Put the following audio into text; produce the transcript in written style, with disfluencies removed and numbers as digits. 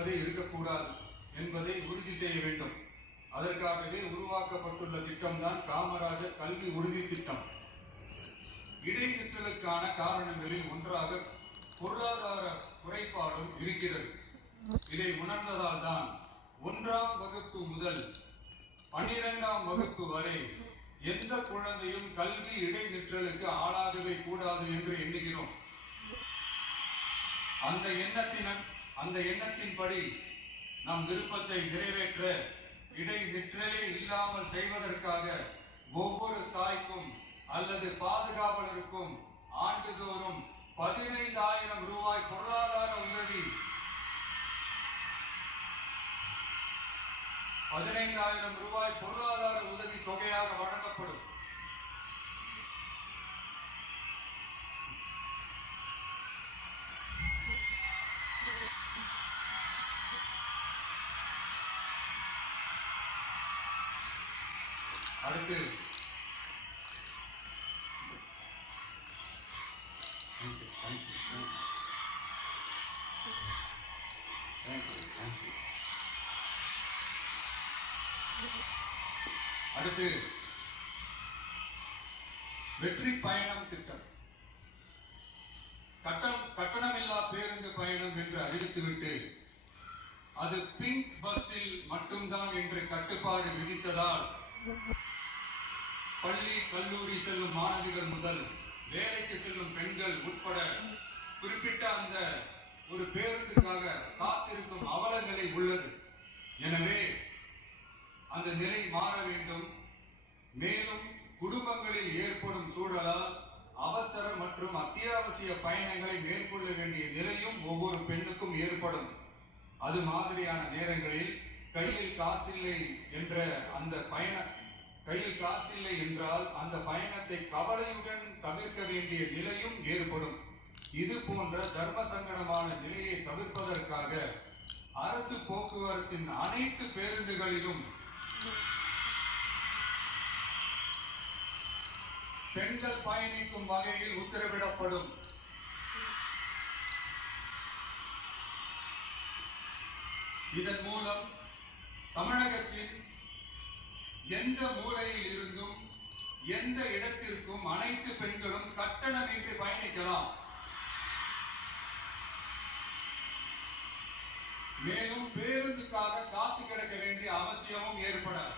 என்பதை இருக்கக்கூடாது என்பதை உறுதி செய்ய வேண்டும். அதற்காகவே உருவாக்கப்பட்டுள்ள திட்டம்தான் காமராஜர் கல்வி உறுதி திட்டம். இடைநிற்றலுக்கான காரணங்களில் ஒன்றாக பொருளாதார குறைபாடும் இருக்கிறது. இதை உணர்ந்ததால் தான் 1ஆம் வகுப்பு முதல் 12ஆம் வகுப்பு வரை எந்த குழந்தையும் கல்வி இடைநிற்றலுக்கு ஆளாகவே கூடாது என்று எண்ணுகிறோம். அந்த எண்ணத்தின்படி நம் விருப்பத்தை நிறைவேற்ற இடைநிற்றலே இல்லாமல் செய்வதற்காக ஒவ்வொரு தாய்க்கும் அல்லது பாதுகாவலருக்கும் ஆண்டுதோறும் 15,000 ரூபாய் பொருளாதார உதவி 15,000 ரூபாய் பொருளாதார உதவி தொகையாக வழங்கப்படும். அடுத்து அடுத்து வெற்றி பயணம் திட்டம். கட்டணமில்லா பேருந்து பயணம் என்று அறிவித்துவிட்டு அது பிங்க் பஸ்ஸில் மட்டும்தான் என்று கட்டுப்பாடு விதித்ததால் பள்ளி கல்லூரி செல்லும் மாணவிகள் முதல் வேலைக்கு செல்லும் பெண்கள் உட்பட குறிப்பிட்ட அந்த ஒரு பேருந்துக்காக காத்திருக்கும் அவலநிலை உள்ளது. எனவே அந்த நிலை மாற வேண்டும். மேலும் குடும்பங்களில் ஏற்படும் சூழலால் அவசர மற்றும் அத்தியாவசிய பயணங்களை மேற்கொள்ள வேண்டிய நிலையும் ஒவ்வொரு பெண்ணுக்கும் ஏற்படும். அது மாதிரியான நேரங்களில் கையில் காசில்லை என்றால் அந்த பயணத்தை கவலையுடன் தவிர்க்க வேண்டிய நிலையும் ஏற்படும். இது போன்ற தர்ம சங்கடமான நிலையை தவிர்ப்பதற்காக அரசு போக்குவரத்தின் அனைத்து பேருந்துகளிலும் பெண்கள் பயணிக்கும் வகையில் உத்தரவிடப்படும். இதன் மூலம் தமிழகத்தின் எந்த மூலையில் இருந்தும் எந்த இடத்திற்கும் அனைத்து பெண்களும் கட்டணமின்றி பயணிக்கலாம். மேலும் பேருந்துக்காக காத்து கிடக்க வேண்டிய அவசியமும் ஏற்படாது.